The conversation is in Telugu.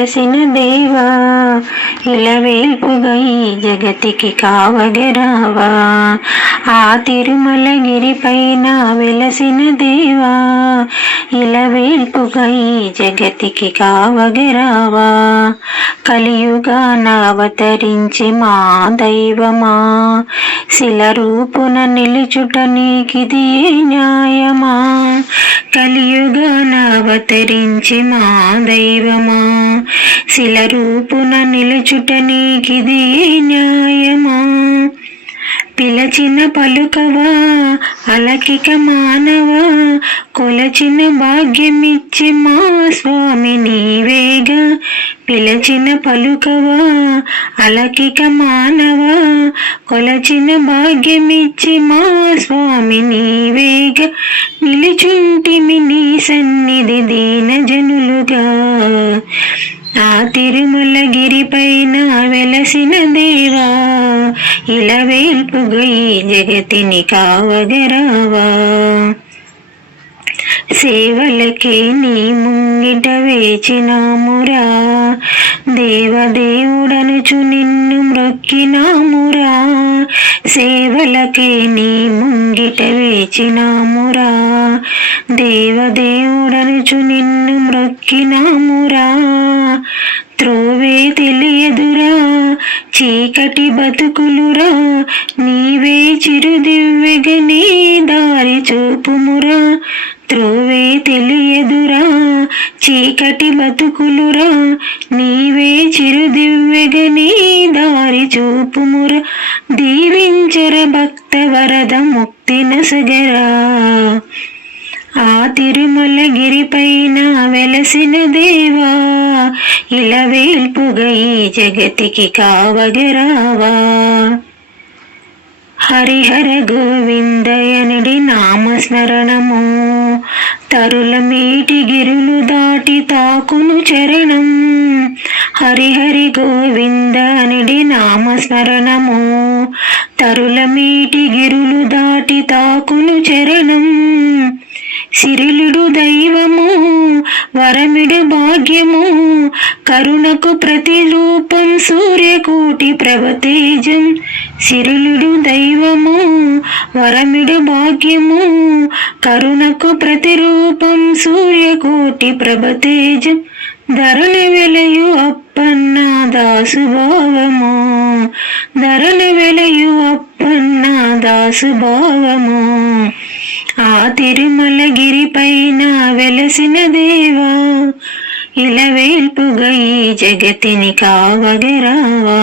చేసిన దేవా ఇలవేల్పుగా ఈ జగతికి కావగరావా? ఆ తిరుమల గిరిపైన వెలసిన దేవా ఇలవేల్పుగా ఈ జగతికి కావగరావా? కలియుగాన అవతరించి మా దైవమా శిల రూపున నిలుచుట నీకిది న్యాయమా? కలియుగాన అవతరించి మా దైవమా శిల రూపున నిలుచుట నీకిదే న్యాయమా? పిలచిన పలుకవా? అలకిక మానవా? కొలచిన భాగ్యమిచ్చి మా స్వామి నీవేగా? పిలచిన పలుకవా? అలకిక మానవా? కొలచిన భాగ్యమిచ్చి మా స్వామి నీవేగా? నిలుచుంటిమి నీ సన్నిధి దీన జనులుగా ఆ తిరుమలగిరి పైన వెలసిన దేవా ఇలా వేల్పుగా ఈ జగతిని కావగరావా. సేవలకే నీ ముంగిట వేచినామురా దేవదేవుడనుచు నిన్ను మ్రొక్కినామురా సేవలకే నీ ముంగిట వేచినామురా దేవదేవుడనుచు నిన్ను మ్రొక్కినామురా. త్రోవే తెలియదురా చీకటి బతుకులురా. నీవే చిరుదివ్వెగ నీ దారి చూపుమురా. త్రోవే తెలియదురా చీకటి బతుకులురా. నీవే చిరుదివ్వెగ నీ దారి చూపుమురా. దీవించర భక్త వరద ముక్తి నసగరా. తిరుమల తిరుమలగిరి పైన వెలసిన దేవా ఇలా వేల్పుగా ఈ జగతికి కావగరావా. హరిహర గోవిందయనుడి నామస్మరణము తరుల మీటి గిరులు దాటి తాకును చరణం. హరిహరి గోవిందనుడి నామస్మరణము తరుల మీటి గిరులు దాటి తాకును చరణం. సిరిలుడు దైవము వరమిడు భాగ్యము కరుణకు ప్రతిరూపం సూర్యకోటి ప్రభతేజం. సిరులుడు దైవము వరమిడు భాగ్యము కరుణకు ప్రతిరూపం సూర్యకోటి ప్రభతేజం. ధరని వెలయు అప్పన్న దాసుభావము ధరని వెలయు అప్పన్న దాసుభావము ఆ తిరుమలగిరి పైన వెలసిన దేవా ఇలా వేల్పుగా ఈ జగతిని కావగరావా?